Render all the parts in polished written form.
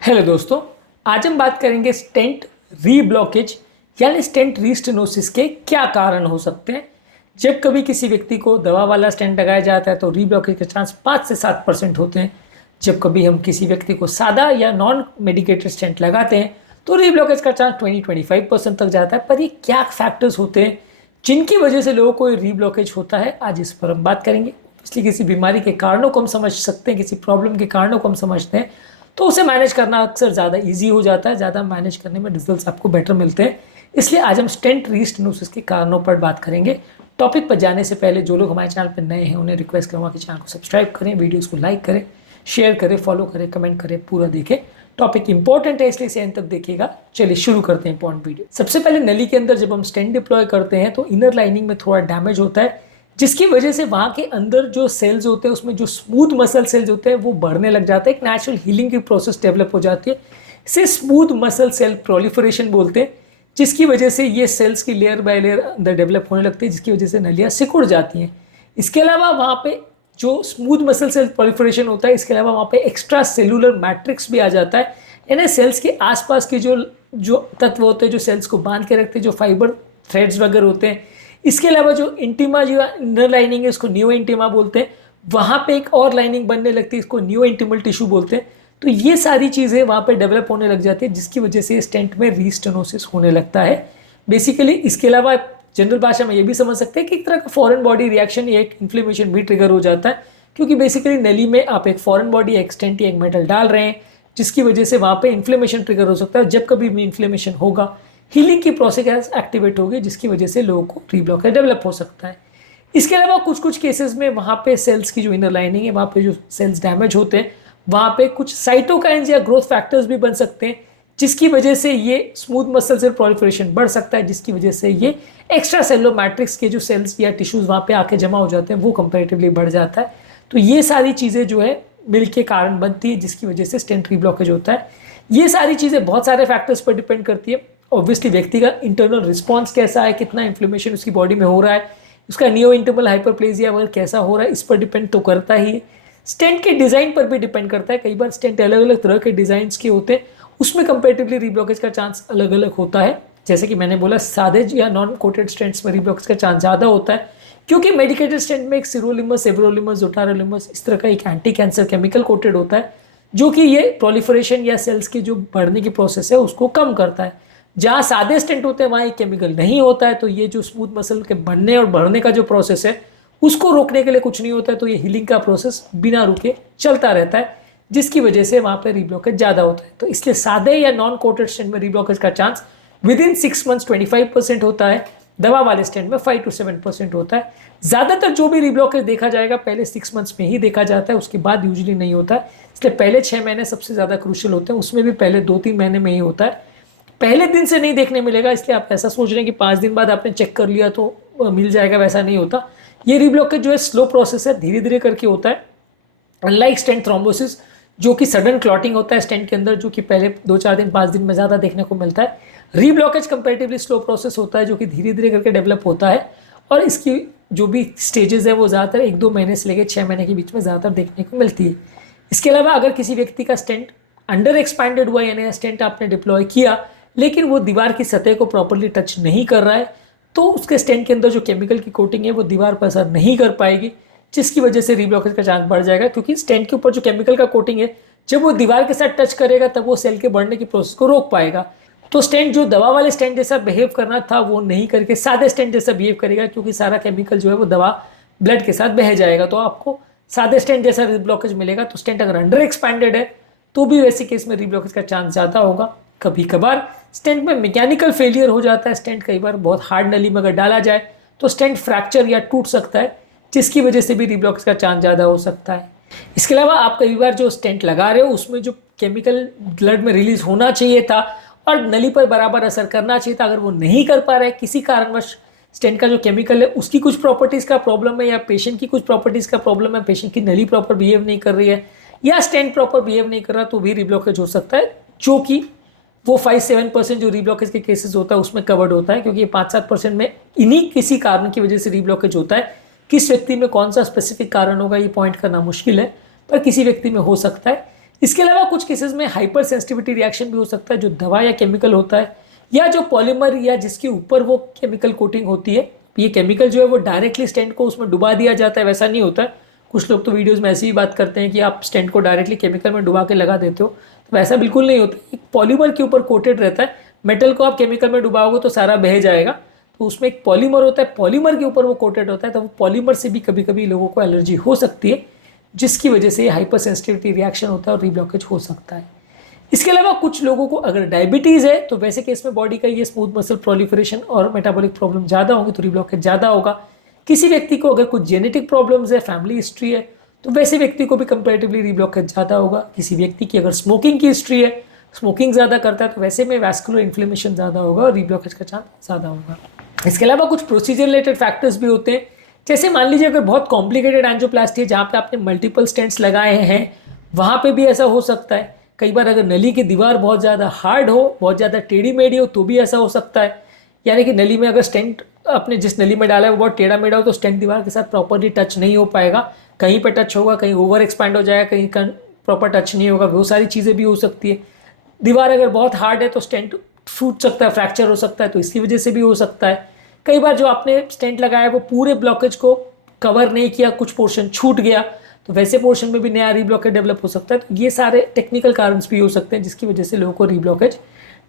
Hello दोस्तों, आज हम बात करेंगे स्टेंट रीब्लॉकेज यानी स्टेंट रीस्टेनोसिस के क्या कारण हो सकते हैं। जब कभी किसी व्यक्ति को दवा वाला स्टेंट लगाया जाता है तो रीब्लॉकेज के चांस 5 से 7% होते हैं। जब कभी हम किसी व्यक्ति को सादा या नॉन मेडिकेटेड स्टेंट लगाते हैं तो रीब्लॉकेज का चांस 20-25% तक जाता है। पर ये क्या फैक्टर्स होते हैं जिनकी वजह से लोगों को रीब्लॉकेज होता है, आज इस पर हम बात करेंगे। इसलिए किसी बीमारी के कारणों को हम समझ सकते हैं, किसी प्रॉब्लम के कारणों को हम समझते हैं तो उसे मैनेज करना अक्सर ज़्यादा इजी हो जाता है, ज़्यादा मैनेज करने में रिजल्ट्स आपको बेटर मिलते हैं। इसलिए आज हम स्टेंट रीस्टेनोसिस के कारणों पर बात करेंगे। टॉपिक पर जाने से पहले जो लोग हमारे चैनल पर नए हैं उन्हें रिक्वेस्ट करूँगा कि चैनल को सब्सक्राइब करें, वीडियोज़ को लाइक करें, शेयर करें, फॉलो करें, कमेंट करें, पूरा देखें। टॉपिक इंपॉर्टेंट है इसलिए इसे एंड तक देखिएगा। चलिए शुरू करते हैं इंपॉर्टेंट वीडियो। सबसे पहले नली के अंदर जब हम स्टेंट डिप्लॉय करते हैं तो इनर लाइनिंग में थोड़ा डैमेज होता है, जिसकी वजह से वहाँ के अंदर जो सेल्स होते हैं उसमें जो स्मूथ मसल सेल्स होते हैं वो बढ़ने लग जाते हैं। एक नेचुरल हीलिंग की प्रोसेस डेवलप हो जाती है, इसे स्मूथ मसल सेल प्रोलिफरेशन बोलते हैं, जिसकी वजह से ये सेल्स की लेयर बाय लेयर अंदर डेवलप होने लगती है, जिसकी वजह से नलियाँ सिकुड़ जाती हैं। इसके अलावा वहाँ पे जो स्मूथ मसल सेल प्रोलिफरेशन होता है, इसके अलावा वहाँ पे एक्स्ट्रा सेलुलर मैट्रिक्स भी आ जाता है, यानी सेल्स के आसपास के जो तत्व होते हैं जो सेल्स को बांध के रखते हैं, जो फाइबर थ्रेड्स वगैरह होते हैं। इसके अलावा जो इंटीमा जो इनर लाइनिंग है उसको न्यू इंटीमा बोलते हैं, वहाँ पे एक और लाइनिंग बनने लगती है, इसको न्यू इंटीमल टिश्यू बोलते हैं। तो ये सारी चीज़ें वहाँ पे डेवलप होने लग जाती है, जिसकी वजह से स्टेंट में रीस्टेनोसिस होने लगता है बेसिकली। इसके अलावा जनरल भाषा में ये भी समझ सकते हैं कि एक तरह का फॉरेन बॉडी रिएक्शन या एक इन्फ्लेमेशन भी ट्रिगर हो जाता है, क्योंकि बेसिकली नली में आप एक फॉरेन बॉडी एक स्टेंट या एक मेटल डाल रहे हैं, जिसकी वजह से वहाँ पे इन्फ्लेमेशन ट्रिगर हो सकता है। जब कभी भी इन्फ्लेमेशन होगा, हीलिंग की प्रोसेस एक्टिवेट होगी, जिसकी वजह से लोगों को रीब्लॉकेज डेवलप हो सकता है। इसके अलावा कुछ कुछ केसेस में वहाँ पे सेल्स की जो इनर लाइनिंग है, वहाँ पे जो सेल्स डैमेज होते हैं, वहाँ पे कुछ साइटोकाइंस या ग्रोथ फैक्टर्स भी बन सकते हैं, जिसकी वजह से ये स्मूथ मसल सेल प्रोलिफरेशन बढ़ सकता है, जिसकी वजह से ये एक्स्ट्रा सेलुलर मैट्रिक्स के जो सेल्स या टिश्यूज वहाँ पे आके जमा हो जाते हैं वो कंपेरेटिवली बढ़ जाता है। तो ये सारी चीज़ें जो है मिल के कारण बनती है, जिसकी वजह से स्टेंट रीब्लॉकेज होता है। ये सारी चीज़ें बहुत सारे फैक्टर्स पर डिपेंड करती है। ऑब्वियसली व्यक्ति का इंटरनल रिस्पॉन्स कैसा है, कितना इन्फ्लेमेशन उसकी बॉडी में हो रहा है, उसका नियो इंटरवल हाइपरप्लेजिया वगैरह कैसा हो रहा है, इस पर डिपेंड तो करता ही है। स्टेंट के डिज़ाइन पर भी डिपेंड करता है। कई बार स्टेंट अलग अलग तरह के डिज़ाइंस के होते हैं, उसमें कंपेरेटिवली रीब्लॉकेज का चांस अलग अलग होता है। जैसे कि मैंने बोला, सादे या नॉन कोटेड स्टेंट्स में रीब्लॉकेज का चांस ज़्यादा होता है, क्योंकि मेडिकेटेड स्टेंट में एक सिरोलिमस, एवरोलिमस, जोटारोलिमस इस तरह का एक एंटी कैंसर केमिकल कोटेड होता है, जो कि ये प्रोलिफरेशन या सेल्स की जो बढ़ने की प्रोसेस है उसको कम करता है। जहाँ सादे स्टेंट होते हैं वहाँ ये केमिकल नहीं होता है, तो ये जो स्मूथ मसल के बनने और बढ़ने का जो प्रोसेस है उसको रोकने के लिए कुछ नहीं होता है, तो ये हीलिंग का प्रोसेस बिना रुके चलता रहता है, जिसकी वजह से वहाँ पे रीब्लॉकेज ज़्यादा होता है। तो इसलिए सादे या नॉन कोटेड स्टेंट में रीब्लॉकेज का चांस विद इन 6 मंथ्स 25% होता है, दवा वाले स्टेंट में 5 to 7% होता है। ज़्यादातर जो भी रीब्लॉकेज देखा जाएगा पहले 6 मंथ्स में ही देखा जाता है, उसके बाद यूजुअली नहीं होता है। इसलिए पहले 6 महीने सबसे ज़्यादा क्रूशियल होते हैं, उसमें भी पहले 2-3 महीने में ही होता है। पहले दिन से नहीं देखने मिलेगा, इसलिए आप ऐसा सोच रहे हैं कि 5 दिन बाद आपने चेक कर लिया तो मिल जाएगा, वैसा नहीं होता। ये रीब्लॉकेज जो है स्लो प्रोसेस है, धीरे धीरे करके होता है। अनलाइक स्टेंट थ्रोम्बोसिस जो कि सडन क्लॉटिंग होता है स्टेंट के अंदर, जो कि पहले 2-4 दिन 5 दिन में ज़्यादा देखने को मिलता है। रीब्लॉकेज कंपेरेटिवली स्लो प्रोसेस होता है, जो कि धीरे धीरे करके डेवलप होता है, और इसकी जो भी स्टेजेस है वो ज़्यादातर 1-2 महीने से लेकर 6 महीने के बीच में ज़्यादातर देखने को मिलती है। इसके अलावा अगर किसी व्यक्ति का स्टेंट अंडर एक्सपैंडेड हुआ, यानी स्टेंट आपने डिप्लॉय किया लेकिन वो दीवार की सतह को प्रॉपर्ली टच नहीं कर रहा है, तो उसके स्टेंट के अंदर जो केमिकल की कोटिंग है वो दीवार पर असर नहीं कर पाएगी, जिसकी वजह से रीब्लॉकेज का चांस बढ़ जाएगा। क्योंकि स्टेंट के ऊपर जो केमिकल का कोटिंग है जब वो दीवार के साथ टच करेगा तब वो सेल के बढ़ने की प्रोसेस को रोक पाएगा। तो स्टेंट जो दवा वाले स्टेंट जैसा बिहेव करना था वो नहीं करके सादे स्टेंट जैसा बिहेव करेगा, क्योंकि सारा केमिकल जो है वो दवा ब्लड के साथ बह जाएगा, तो आपको सादे स्टेंट जैसा रीब्लॉकेज मिलेगा। तो स्टेंट अगर अंडर एक्सपैंडेड है तो भी वैसे केस में रीब्लॉकेज का चांस ज़्यादा होगा। कभी कभार स्टेंट में मैकेनिकल फेलियर हो जाता है, स्टेंट कई बार बहुत हार्ड नली में अगर डाला जाए तो स्टेंट फ्रैक्चर या टूट सकता है, जिसकी वजह से भी रीब्लॉकेज का चांस ज़्यादा हो सकता है। इसके अलावा आप कई बार जो स्टेंट लगा रहे हो उसमें जो केमिकल ब्लड में रिलीज होना चाहिए था और नली पर बराबर असर करना चाहिए था, अगर वो नहीं कर पा रहा है किसी कारणवश, स्टेंट का जो केमिकल है उसकी कुछ प्रॉपर्टीज़ का प्रॉब्लम है या पेशेंट की कुछ प्रॉपर्टीज़ का प्रॉब्लम है, पेशेंट की नली प्रॉपर बिहेव नहीं कर रही है या स्टेंट प्रॉपर बिहेव नहीं कर रहा, तो भी रीब्लॉकेज हो सकता है, जो कि वो 5-7% जो रीब्लॉकेज के केसेस होता है उसमें कवर्ड होता है। क्योंकि 5-7% में इन्हीं किसी कारण की वजह से रीब्लॉकेज होता है। किस व्यक्ति में कौन सा स्पेसिफिक कारण होगा ये पॉइंट करना मुश्किल है, पर किसी व्यक्ति में हो सकता है, इसके अलावा कुछ केसेस में हाइपर सेंसिटिविटी रिएक्शन भी हो सकता है, जो दवा या केमिकल होता है या जो पॉलीमर या जिसके ऊपर वो केमिकल कोटिंग होती है। ये केमिकल जो है वो डायरेक्टली स्टेंट को उसमें डुबा दिया जाता है, वैसा नहीं होता है। कुछ लोग तो वीडियोस में ऐसी भी बात करते हैं कि आप स्टेंट को डायरेक्टली केमिकल में डुबा के लगा देते हो, तो वैसा बिल्कुल नहीं होता। एक पॉलीमर के ऊपर कोटेड रहता है। मेटल को आप केमिकल में डुबाओगे तो सारा बह जाएगा, तो उसमें एक पॉलीमर होता है, पॉलीमर के ऊपर वो कोटेड होता है, तो वो पॉलीमर से भी कभी कभी लोगों को एलर्जी हो सकती है, जिसकी वजह से हाइपर सेंसिटिविटी रिएक्शन होता है और रीब्लॉकेज हो सकता है। इसके अलावा कुछ लोगों को अगर डायबिटीज़ है तो वैसे केस में बॉडी का ये स्मूथ मसल प्रोलिफरेशन और मेटाबॉलिक प्रॉब्लम ज़्यादा होंगी, तो रीब्लॉकेज ज़्यादा होगा। किसी व्यक्ति को अगर कुछ जेनेटिक प्रॉब्लम्स है, फैमिली हिस्ट्री है, तो वैसे व्यक्ति को भी कंपैरेटिवली रीब्लॉकेज ज़्यादा होगा। किसी व्यक्ति की अगर स्मोकिंग की हिस्ट्री है, स्मोकिंग ज़्यादा करता है, तो वैसे में वैस्कुलर इन्फ्लेमेशन ज़्यादा होगा और रीब्लॉकेज का चांस ज़्यादा होगा। इसके अलावा कुछ प्रोसीजर रिलेटेड फैक्टर्स भी होते हैं, जैसे मान लीजिए अगर बहुत कॉम्प्लिकेटेड एंजियोप्लास्टी है जहाँ पे आपने मल्टीपल स्टेंट्स लगाए हैं, वहाँ पे भी ऐसा हो सकता है। कई बार अगर नली की दीवार बहुत ज़्यादा हार्ड हो, बहुत ज़्यादा टेढ़ी मेढ़ी हो, तो भी ऐसा हो सकता है। यानी कि नली में अगर स्टेंट आपने जिस नली में डाला है वो बहुत टेढ़ा मेढ़ा हो, तो स्टेंट दीवार के साथ प्रॉपरली टच नहीं हो पाएगा, कहीं पर टच होगा, कहीं ओवर एक्सपैंड हो जाएगा, कहीं प्रॉपर टच नहीं होगा, वो सारी चीज़ें भी हो सकती है। दीवार अगर बहुत हार्ड है तो स्टेंट फूट सकता है, फ्रैक्चर हो सकता है, तो इसकी वजह से भी हो सकता है। कई बार जो आपने स्टेंट लगाया है वो पूरे ब्लॉकेज को कवर नहीं किया, कुछ पोर्शन छूट गया, तो वैसे पोर्शन में भी नया रीब्लॉकेज डेवलप हो सकता है। तो ये सारे टेक्निकल कारण भी हो सकते हैं जिसकी वजह से लोगों को रीब्लॉकेज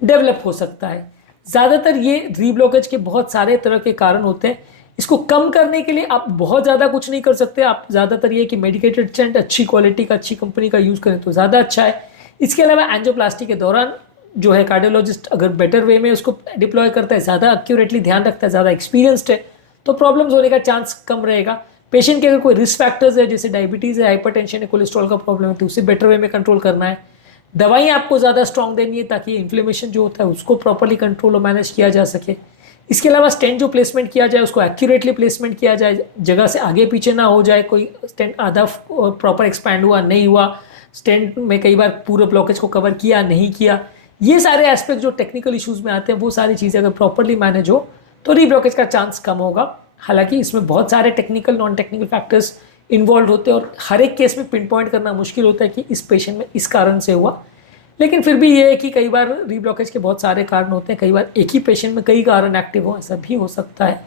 डेवलप हो सकता है। ज़्यादातर ये रीब्लॉकेज के बहुत सारे तरह के कारण होते हैं। इसको कम करने के लिए आप बहुत ज़्यादा कुछ नहीं कर सकते। आप ज़्यादातर ये कि मेडिकेटेड स्टेंट अच्छी क्वालिटी का, अच्छी कंपनी का यूज़ करें तो ज़्यादा अच्छा है। इसके अलावा एंजियोप्लास्टी के दौरान जो है कार्डियोलॉजिस्ट अगर बेटर वे में उसको डिप्लॉय करता है, ज़्यादा एक्यूरेटली ध्यान रखता है, ज़्यादा एक्सपीरियंस्ड है, तो प्रॉब्लम्स होने का चांस कम रहेगा। पेशेंट के अगर कोई रिस्क फैक्टर्स है, जैसे डायबिटीज़ है, हाइपरटेंशन है, कोलेस्ट्रॉल का प्रॉब्लम है, तो उसे बेटर वे में कंट्रोल करना है। दवाइयाँ आपको ज़्यादा स्ट्रॉन्ग देनी है ताकि इन्फ्लेमेशन जो होता है उसको प्रॉपरली कंट्रोल और मैनेज किया जा सके। इसके अलावा स्टेंट जो प्लेसमेंट किया जाए उसको एक्यूरेटली प्लेसमेंट किया जाए, जगह से आगे पीछे ना हो जाए, कोई स्टेंट आधा प्रॉपर एक्सपैंड हुआ नहीं हुआ, स्टेंट में कई बार पूरे ब्लॉकेज को कवर किया नहीं किया, ये सारे एस्पेक्ट जो टेक्निकल इश्यूज़ में आते हैं, वो सारी चीज़ें अगर प्रॉपरली मैनेज हो तो रीब्लॉकेज का चांस कम होगा। हालांकि इसमें बहुत सारे technical non technical factors involve होते हैं और हर एक केस में पिन पॉइंट करना मुश्किल होता है कि इस पेशेंट में इस कारण से हुआ। लेकिन फिर भी ये है कि कई बार रीब्लॉकेज के बहुत सारे कारण होते हैं, कई बार एक ही पेशेंट में कई कारण एक्टिव हो, ऐसा भी हो सकता है।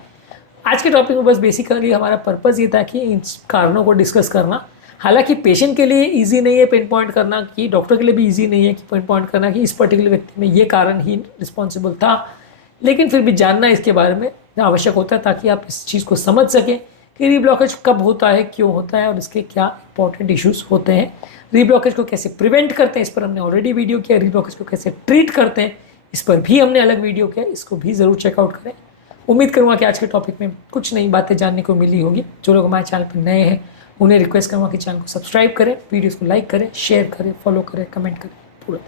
आज के टॉपिक में बस बेसिकली हमारा पर्पज़ ये था कि इन कारणों को डिस्कस करना। हालांकि पेशेंट के लिए ईजी नहीं है पिन पॉइंट करना, कि डॉक्टर के लिए भी ईजी नहीं है कि पिन पॉइंट करना कि इस पर्टिकुलर व्यक्ति में ये कारण ही रिस्पॉन्सिबल था, लेकिन फिर भी जानना इसके बारे में आवश्यक होता है ताकि आप इस चीज़ को समझ सकें कि रीब्लॉकेज कब होता है, क्यों होता है और इसके क्या इंपॉर्टेंट इश्यूज़ होते हैं। रीब्लॉकेज को कैसे प्रिवेंट करते हैं इस पर हमने ऑलरेडी वीडियो किया, रीब्लॉकेज को कैसे ट्रीट करते हैं इस पर भी हमने अलग वीडियो किया, इसको भी ज़रूर चेकआउट करें। उम्मीद करूँगा कि आज के टॉपिक में कुछ नई बातें जानने को मिली होगी। जो लोग हमारे चैनल पर नए हैं उन्हें रिक्वेस्ट करूँगा कि चैनल को सब्सक्राइब करें, वीडियोज़ को लाइक करें, शेयर करें, फॉलो करें, कमेंट करें, पूरा